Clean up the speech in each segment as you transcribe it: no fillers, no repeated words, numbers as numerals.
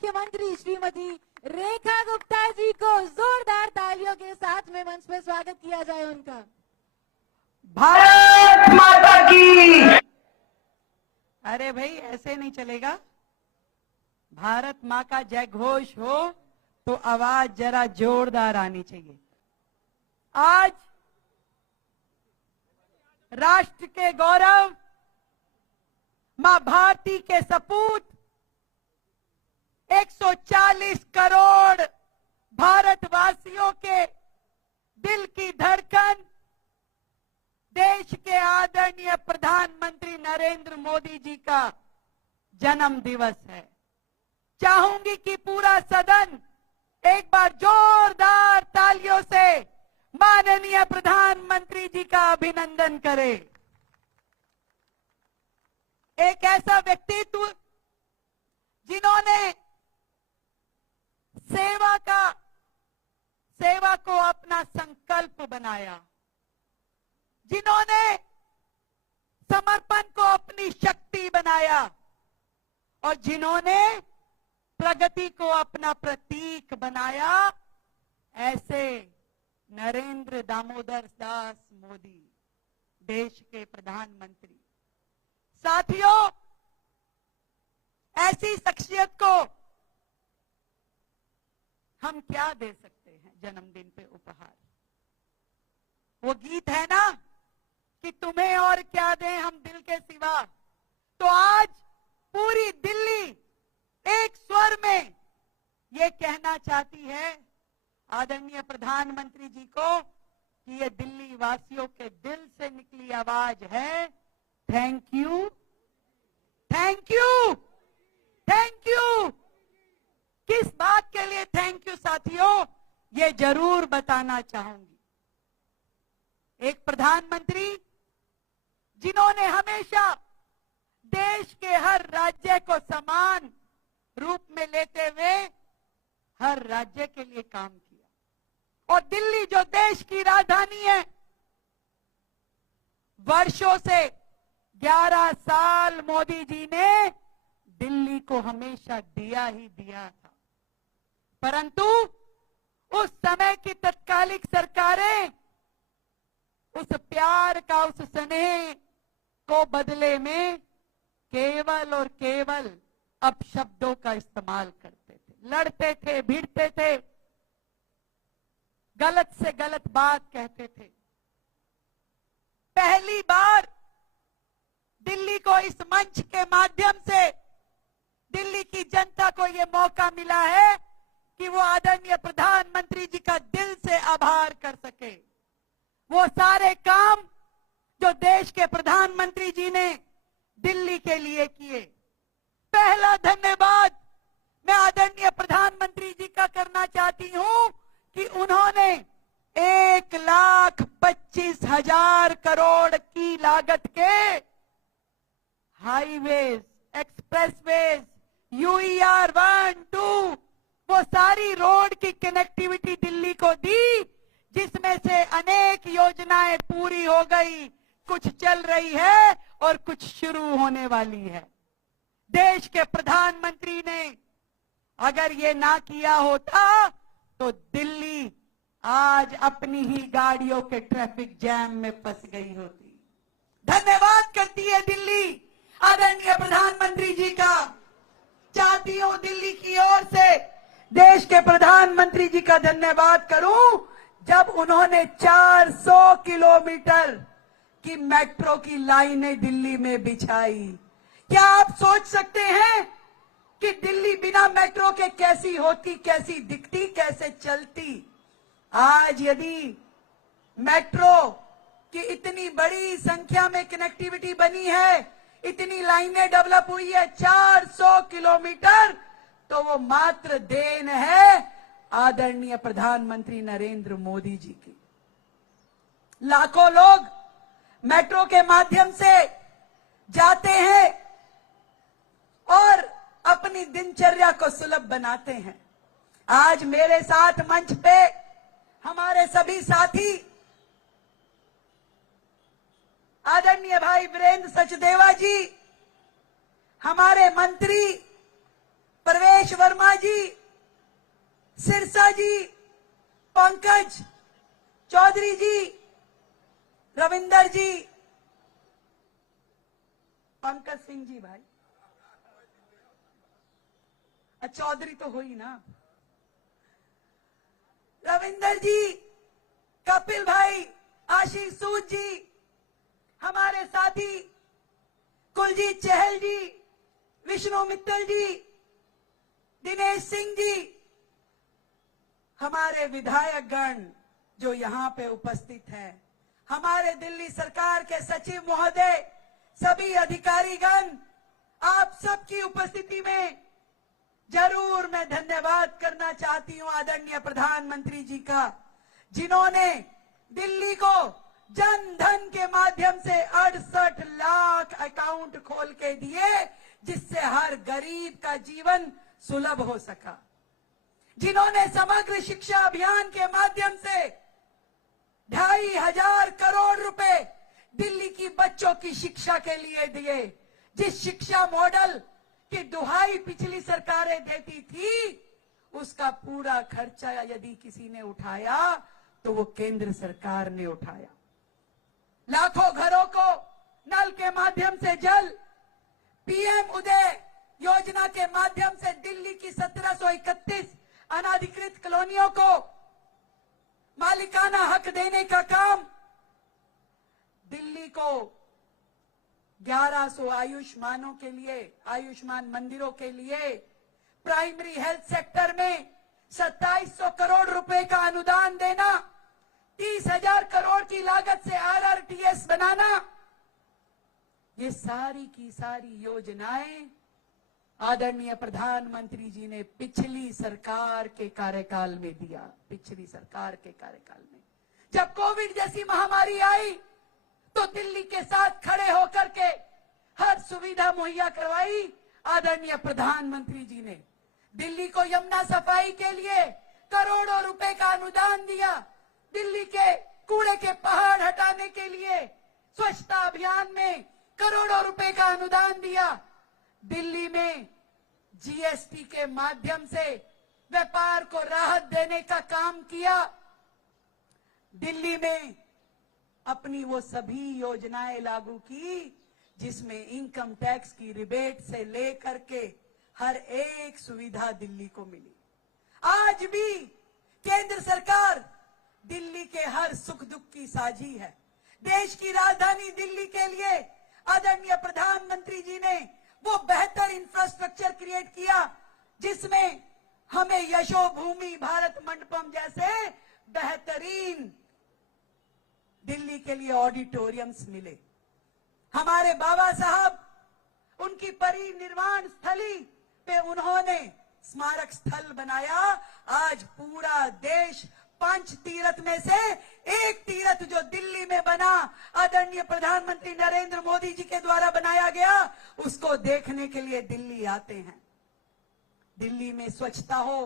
मुख्यमंत्री श्रीमती रेखा गुप्ता जी को जोरदार तालियों के साथ में मंच पे स्वागत किया जाए उनका। भारत माता की। अरे भाई ऐसे नहीं चलेगा। भारत माँ का जय घोष हो तो आवाज जरा जोरदार आनी चाहिए। आज राष्ट्र के गौरव मां भारती के सपूत 140 करोड़ भारतवासियों के दिल की धड़कन देश के आदरणीय प्रधानमंत्री नरेंद्र मोदी जी का जन्म दिवस है। चाहूंगी कि पूरा सदन एक बार जोरदार तालियों से माननीय प्रधानमंत्री जी का अभिनंदन करे। एक ऐसा व्यक्तित्व जिन्होंने सेवा को अपना संकल्प बनाया, जिन्होंने समर्पण को अपनी शक्ति बनाया और जिन्होंने प्रगति को अपना प्रतीक बनाया, ऐसे नरेंद्र दामोदर दास मोदी देश के प्रधानमंत्री। साथियों, ऐसी शख्सियत को हम क्या दे सकते हैं जन्मदिन पे उपहार? वो गीत है ना कि तुम्हें और क्या दें हम दिल के सिवा। तो आज पूरी दिल्ली एक स्वर में ये कहना चाहती है आदरणीय प्रधानमंत्री जी को कि ये दिल्ली वासियों के दिल से निकली आवाज है, thank you, thank you, thank you. किस बात के लिए थैंक यू साथियों, ये जरूर बताना चाहूंगी। एक प्रधानमंत्री जिन्होंने हमेशा देश के हर राज्य को समान रूप में लेते हुए हर राज्य के लिए काम किया। और दिल्ली जो देश की राजधानी है, वर्षों से 11 साल मोदी जी ने दिल्ली को हमेशा दिया ही दिया था। परंतु उस समय की तत्कालिक सरकारें उस प्यार का, उस स्नेह को बदले में केवल और केवल अपशब्दों का इस्तेमाल करते थे, लड़ते थे, भिड़ते थे, गलत से गलत बात कहते थे। पहली बार दिल्ली को इस मंच के माध्यम से दिल्ली की जनता को यह मौका मिला है कि वो आदरणीय प्रधानमंत्री जी का दिल से आभार कर सके। वो सारे काम जो देश के प्रधानमंत्री जी ने दिल्ली के लिए किए। पहला धन्यवाद मैं आदरणीय प्रधानमंत्री जी का करना चाहती हूं कि उन्होंने 1,25,000 करोड़ की लागत के हाईवेज, एक्सप्रेसवेज, UER 1, 2 वो सारी रोड की कनेक्टिविटी दिल्ली को दी, जिसमें से अनेक योजनाएं पूरी हो गई, कुछ चल रही है और कुछ शुरू होने वाली है। देश के प्रधानमंत्री ने अगर ये ना किया होता तो दिल्ली आज अपनी ही गाड़ियों के ट्रैफिक जैम में फंस गई होती। धन्यवाद करती है दिल्ली आदरणीय प्रधानमंत्री जी का। चाहती हूं दिल्ली की ओर से देश के प्रधानमंत्री जी का धन्यवाद करूं, जब उन्होंने 400 किलोमीटर की मेट्रो की लाइनें दिल्ली में बिछाई। क्या आप सोच सकते हैं कि दिल्ली बिना मेट्रो के कैसी होती, कैसी दिखती, कैसे चलती? आज यदि मेट्रो की इतनी बड़ी संख्या में कनेक्टिविटी बनी है, इतनी लाइनें डेवलप हुई है, 400 किलोमीटर, तो वो मात्र देन है आदरणीय प्रधानमंत्री नरेंद्र मोदी जी की। लाखों लोग मेट्रो के माध्यम से जाते हैं और अपनी दिनचर्या को सुलभ बनाते हैं। आज मेरे साथ मंच पे हमारे सभी साथी आदरणीय भाई वीरेंद्र सचदेवा जी, हमारे मंत्री प्रवेश वर्मा जी, सिरसा जी, पंकज चौधरी जी, रविंदर जी, पंकज सिंह जी भाई, चौधरी तो हुई ना, रविंदर जी, कपिल भाई, आशीष सूद जी, हमारे साथी कुलजीत चहल जी, विष्णु मित्तल जी, दिनेश सिंह जी, हमारे विधायक गण जो यहां पे उपस्थित हैं, हमारे दिल्ली सरकार के सचिव महोदय, सभी अधिकारीगण, आप सबकी उपस्थिति में जरूर मैं धन्यवाद करना चाहती हूं आदरणीय प्रधानमंत्री जी का, जिन्होंने दिल्ली को जन धन के माध्यम से 68 लाख अकाउंट खोल के दिए, जिससे हर गरीब का जीवन सुलभ हो सका, जिन्होंने समग्र शिक्षा अभियान के माध्यम से 2,500 करोड़ रुपए दिल्ली की बच्चों की शिक्षा के लिए दिए, जिस शिक्षा मॉडल की दुहाई पिछली सरकारें देती थी, उसका पूरा खर्चा यदि किसी ने उठाया तो वो केंद्र सरकार ने उठाया। लाखों घरों को नल के माध्यम से जल, पीएम उदय योजना के माध्यम से दिल्ली की 1731 अनाधिकृत कॉलोनियों को मालिकाना हक देने का काम, दिल्ली को 1100 आयुष्मानों के लिए, आयुष्मान मंदिरों के लिए, प्राइमरी हेल्थ सेक्टर में 2700 करोड़ रुपए का अनुदान देना, 30,000 करोड़ की लागत से RRTS बनाना, ये सारी की सारी योजनाएं आदरणीय प्रधानमंत्री जी ने पिछली सरकार के कार्यकाल में दिया। पिछली सरकार के कार्यकाल में जब कोविड जैसी महामारी आई तो दिल्ली के साथ खड़े होकर के हर सुविधा मुहैया करवाई आदरणीय प्रधानमंत्री जी ने। दिल्ली को यमुना सफाई के लिए करोड़ों रुपए का अनुदान दिया, दिल्ली के कूड़े के पहाड़ हटाने के लिए स्वच्छता अभियान में करोड़ों रुपए का अनुदान दिया, दिल्ली में जीएसटी के माध्यम से व्यापार को राहत देने का काम किया, दिल्ली में अपनी वो सभी योजनाएं लागू की जिसमें इनकम टैक्स की रिबेट से लेकर के हर एक सुविधा दिल्ली को मिली। आज भी केंद्र सरकार दिल्ली के हर सुख दुख की साझी है। देश की राजधानी दिल्ली के लिए आदरणीय प्रधानमंत्री जी ने वो बेहतर इंफ्रास्ट्रक्चर क्रिएट किया जिसमें हमें यशोभूमि भारत मंडपम जैसे बेहतरीन दिल्ली के लिए ऑडिटोरियम्स मिले। हमारे बाबा साहब, उनकी परिनिर्वाण स्थली पे उन्होंने स्मारक स्थल बनाया। आज पूरा देश 5 तीर्थ में से एक तीर्थ जो दिल्ली में बना, आदरणीय प्रधानमंत्री नरेंद्र मोदी जी के द्वारा बनाया गया, उसको देखने के लिए दिल्ली आते हैं। दिल्ली में स्वच्छता हो,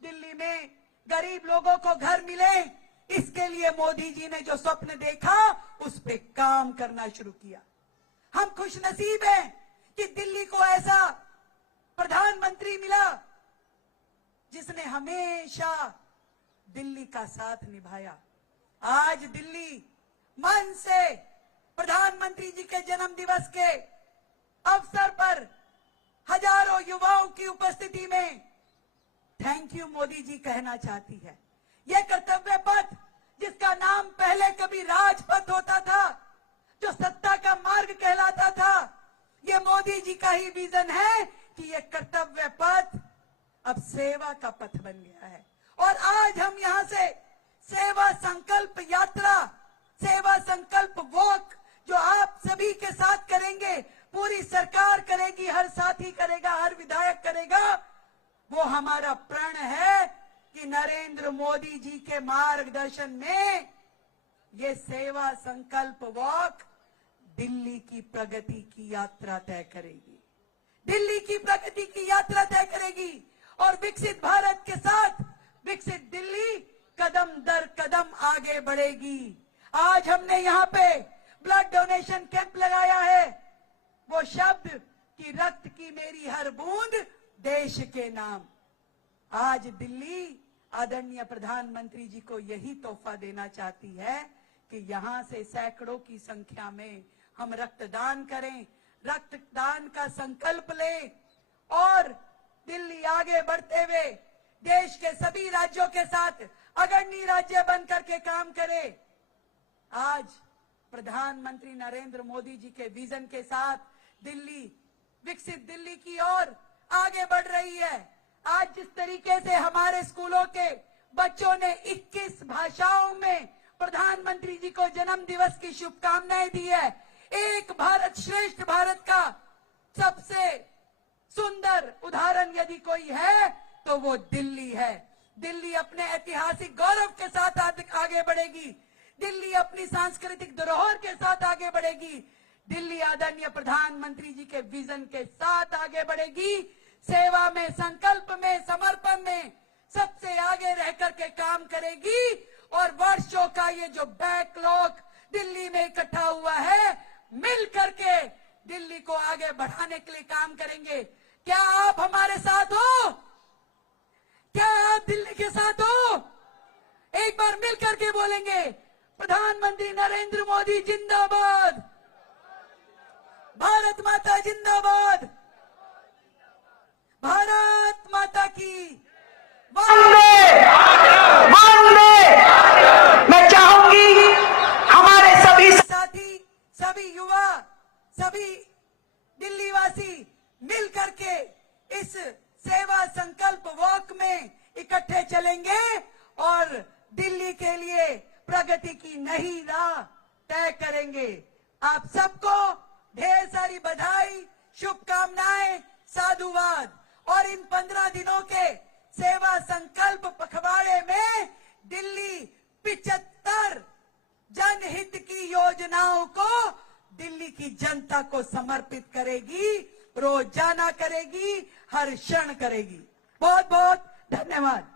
दिल्ली में गरीब लोगों को घर मिले, इसके लिए मोदी जी ने जो स्वप्न देखा उस पे काम करना शुरू किया। हम खुशनसीब हैं कि दिल्ली को ऐसा प्रधानमंत्री मिला जिसने हमेशा दिल्ली का साथ निभाया। आज दिल्ली मन से प्रधानमंत्री जी के जन्म दिवस के अवसर पर हजारों युवाओं की उपस्थिति में थैंक यू मोदी जी कहना चाहती है। यह कर्तव्य पथ जिसका नाम पहले कभी राजपथ होता था, जो सत्ता का मार्ग कहलाता था, यह मोदी जी का ही विजन है कि यह कर्तव्य पथ अब सेवा का पथ बन गया है। और आज हम यहां से सेवा संकल्प यात्रा, सेवा संकल्प वॉक जो आप सभी के साथ करेंगे, पूरी सरकार करेगी, हर साथी करेगा, हर विधायक करेगा, वो हमारा प्रण है कि नरेंद्र मोदी जी के मार्गदर्शन में ये सेवा संकल्प वॉक दिल्ली की प्रगति की यात्रा तय करेगी, दिल्ली की प्रगति की यात्रा तय करेगी। और विकसित भारत के साथ विकसित दिल्ली कदम दर कदम आगे बढ़ेगी। आज हमने यहाँ पे ब्लड डोनेशन कैंप लगाया है। वो शब्द कि रक्त की मेरी हर बूंद देश के नाम। आज दिल्ली आदरणीय प्रधानमंत्री जी को यही तोहफा देना चाहती है कि यहां से सैकड़ों की संख्या में हम रक्तदान करें, रक्तदान का संकल्प लें और दिल्ली आगे बढ़ते हुए देश के सभी राज्यों के साथ अग्रणी राज्य बनकर के काम करे। आज प्रधानमंत्री नरेंद्र मोदी जी के विजन के साथ दिल्ली विकसित दिल्ली की ओर आगे बढ़ रही है। आज जिस तरीके से हमारे स्कूलों के बच्चों ने 21 भाषाओं में प्रधानमंत्री जी को जन्म दिवस की शुभकामनाएं दी है, एक भारत श्रेष्ठ भारत का सबसे सुंदर उदाहरण यदि कोई है तो वो दिल्ली है। दिल्ली अपने ऐतिहासिक गौरव के साथ आगे बढ़ेगी, दिल्ली अपनी सांस्कृतिक धरोहर के साथ आगे बढ़ेगी, दिल्ली आदरणीय प्रधानमंत्री जी के विजन के साथ आगे बढ़ेगी। सेवा में, संकल्प में, समर्पण में सबसे आगे रह करके काम करेगी और वर्षों का ये जो बैकलॉग दिल्ली में इकट्ठा हुआ है, मिल करके दिल्ली को आगे बढ़ाने के लिए काम करेंगे। क्या आप हमारे साथ हो? क्या आप दिल्ली के साथ हो? एक बार मिल करके बोलेंगे, प्रधानमंत्री नरेंद्र मोदी जिंदाबाद, भारत माता जिंदाबाद, भारत माता की वंदे वंदे। मैं चाहूंगी हमारे सभी साथी, सभी युवा, सभी दिल्ली वासी मिल करके इस सेवा संकल्प वॉक में इकट्ठे चलेंगे और दिल्ली के लिए प्रगति की नई राह तय करेंगे। आप सबको ढेर सारी बधाई, शुभकामनाएं, साधुवाद। और इन 15 दिनों के सेवा संकल्प पखवाड़े में दिल्ली 75 जनहित की योजनाओं को दिल्ली की जनता को समर्पित करेगी, रोजाना करेगी, हर क्षण करेगी। बहुत बहुत धन्यवाद।